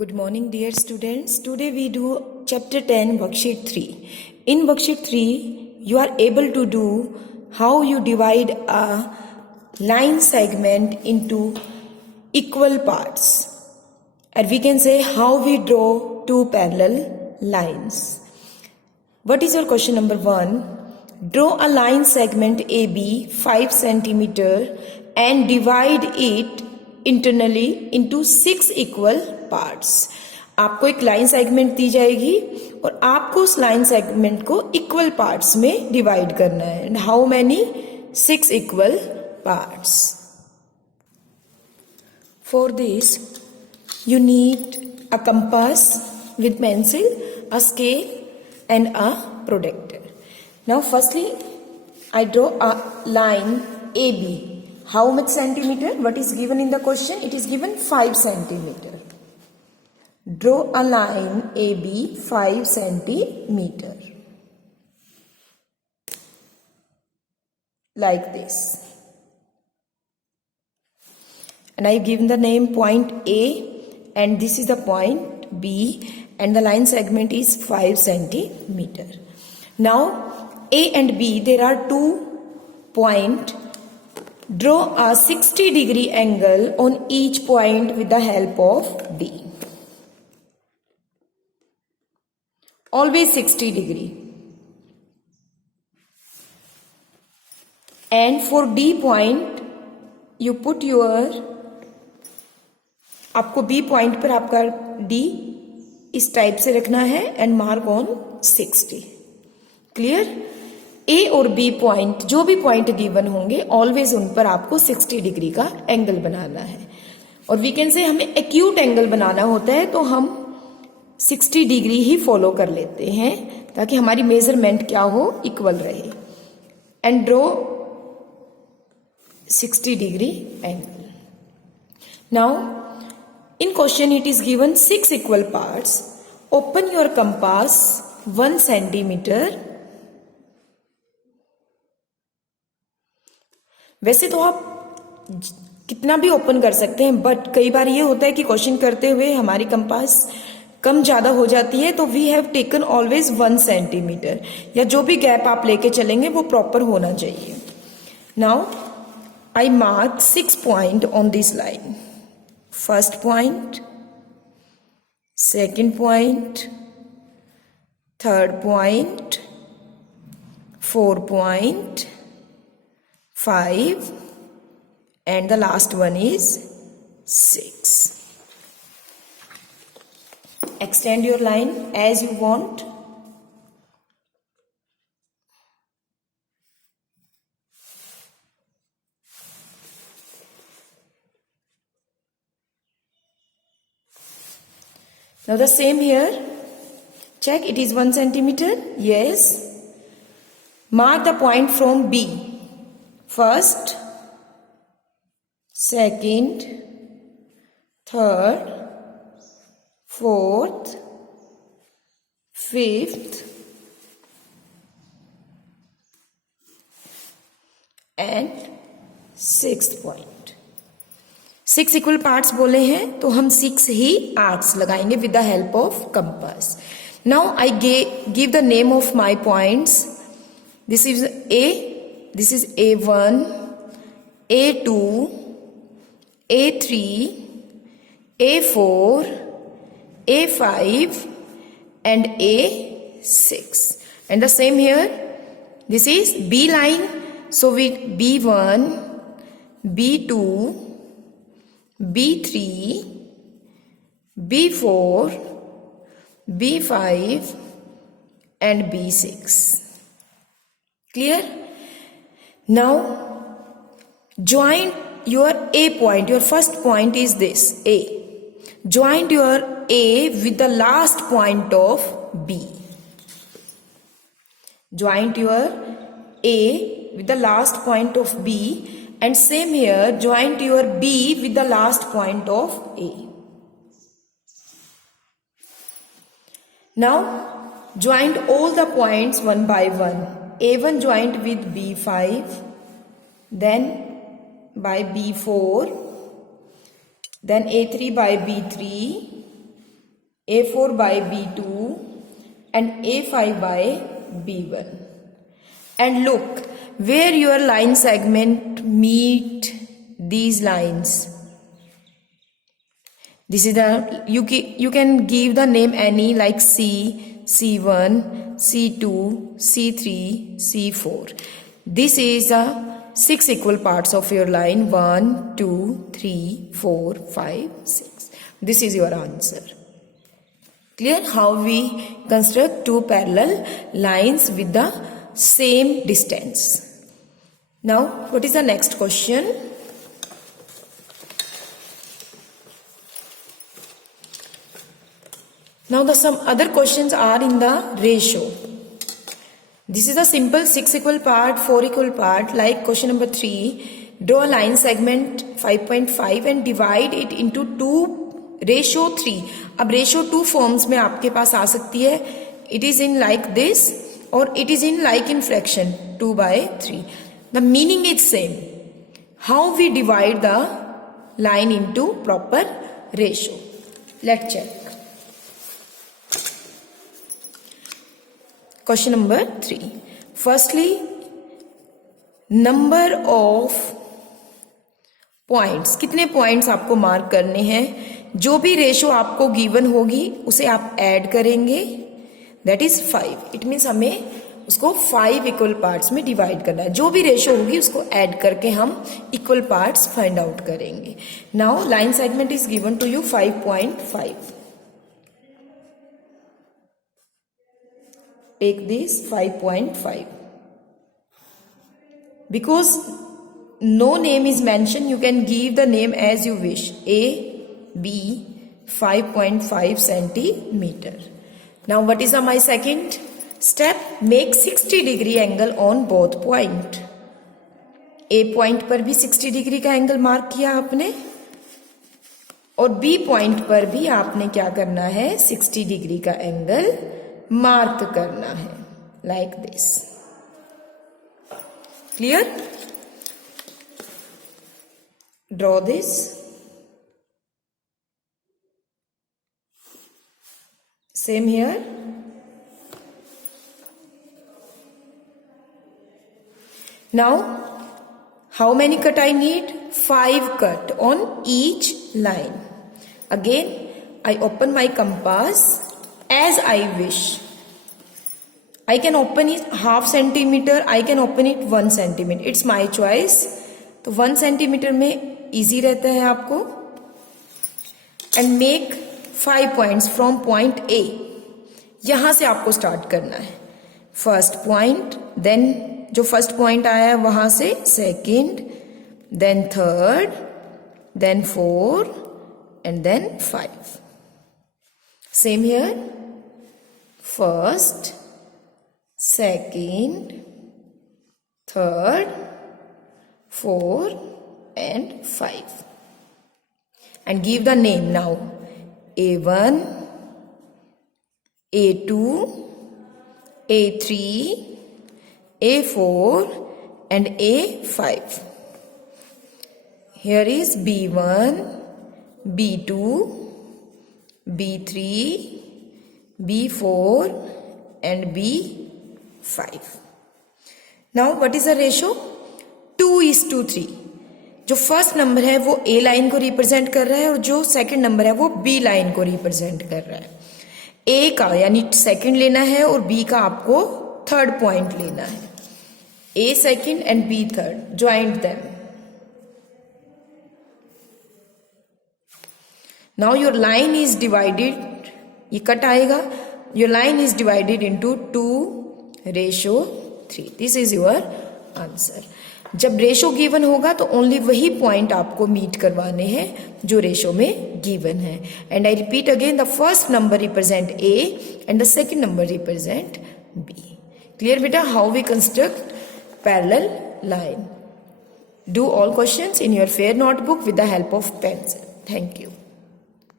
Good morning, dear students. Today we do chapter 10, worksheet 3. In worksheet 3, you are able to do how you divide a line segment into equal parts. And we can say how we draw two parallel lines. What is your question number 1? Draw a line segment AB 5 centimeter and divide it internally into 6 equal parts. आपको एक line segment दी जाएगी और आपको उस line segment को equal parts में divide करना है. And how many? 6 equal parts. For this you need a compass with pencil, a scale and a protractor. Now firstly I draw a line AB. How much centimeter? What is given in the question? It is given 5 centimeter. Draw a line AB 5 centimeter. Like this. And I have given the name point A and this is the point B and the line segment is 5 centimeter. Now A and B, there are 2 points. Draw a 60-degree angle on each point with the help of D. Always 60 degree. And for D point, you put your, आपको B point पर आपका D इस type से रखना है and mark on 60. Clear? A और B point, जो भी point गिवन होंगे, always उन पर आपको 60 डिग्री का एंगल बनाना है. और we can say हमें acute एंगल बनाना होता है तो हम 60 डिग्री ही फॉलो कर लेते हैं ताकि हमारी मेजरमेंट क्या हो, इक्वल रहे. And draw 60 degree angle. Now in question it is given 6 equal parts. Open your compass 1 centimetre. वैसे तो आप कितना भी ओपन कर सकते हैं बट कई बार ये होता है कि क्वेश्चन करते हुए हमारी कंपास कम ज्यादा हो जाती है तो we have taken always 1 centimetre. या जो भी गैप आप लेके चलेंगे वो प्रॉपर होना चाहिए. Now I mark 6 point on this line. First point, second point, third point, 4 point, 5 and the last one is 6. Extend your line as you want. Now the same here. Check, it is 1 centimeter. Yes. Mark the point from B. First, second, third, fourth, fifth and 6th point. 6 equal parts बोले हैं तो हम 6 ही arcs लगाएंगे with the help of compass. Now I give the name of my points. This is A, this is A1, A2, A3, A4, A5 and A6. And the same here, this is B line. So with B1, B2, B3, B4, B5 and B6. Clear? Now join your A point. Your first point is this, A. Join your A with the last point of B. Join your A with the last point of B and same here join your B with the last point of A. Now join all the points one by one. A1 joined with B5, then by B4, then A3 by B3, A4 by B2 and A5 by B1. And look where your line segment meet these lines. This is the, you can give the name any like C, C1, C2, C3, C4. This is the 6 equal parts of your line. 1, 2, 3, 4, 5, 6. This is your answer. Clear how we construct two parallel lines with the same distance. Now, what is the next question? Now, some other questions are in the ratio. This is a simple 6 equal part, 4 equal part. Like question number 3, draw a line segment 5.5 and divide it into 2 ratio 3. अब ratio 2 forms में आपके पास आ सकती है. It is in like this or it is in like in fraction 2 by 3. The meaning is same. How we divide the line into proper ratio? Let's check. Question number 3. Firstly, number of points. कितने points आपको mark करने हैं? जो भी ratio आपको given होगी उसे आप ऐड करेंगे. That is 5. It means हमें उसको 5 इक्वल पार्ट्स में डिवाइड करना है. जो भी रेशो होगी उसको ऐड करके हम इक्वल पार्ट्स फाइंड आउट करेंगे. Now line segment is given to you 5.5. Take this 5.5. Because no name is mentioned, you can give the name as you wish. A, B, 5.5 centimeter. Now what is my second step? Make 60 degree angle on both point. A point पर भी 60 degree का angle mark किया आपने और B point पर भी आपने क्या करना है 60 डिग्री का एंगल मार्क करना है. Like this. Clear? Draw this. Same here. Now how many cut I need? 5 cut on each line. Again I open my compass as I wish. I can open it half centimeter, I can open it 1 centimeter. It's my choice. तो 1 centimeter में easy रहता है आपको. And make 5 points from point A. यहाँ से आपको start करना है. First point, then जो first point आया है वहाँ से second, then third, then 4 and then 5. Same here. First, second, third, 4 and 5. And give the name now. A1, A2, A3, A4 and A5. Here is B1, B2, B3, B4 and B5. Now what is the ratio? 2:3. जो first number है वो ए line को represent कर रहा है और जो second number है वो बी लाइन को रिप्रेजेंट कर रहा है. ए का यानी सेकंड लेना है और बी का आपको थर्ड पॉइंट लेना है. A second and b third. Joint them. Now your line is divided. ये कट आएगा. Your line is divided into 2:3. This is your answer. जब रेशो गिवन होगा तो ओनली वही पॉइंट आपको मीट करवाने हैं जो रेशो में गिवन है. And I repeat again, the first number represent a and the second number represent b. Clear बेटा? How we construct parallel line. Do all questions in your fair notebook with the help of pencil. Thank you.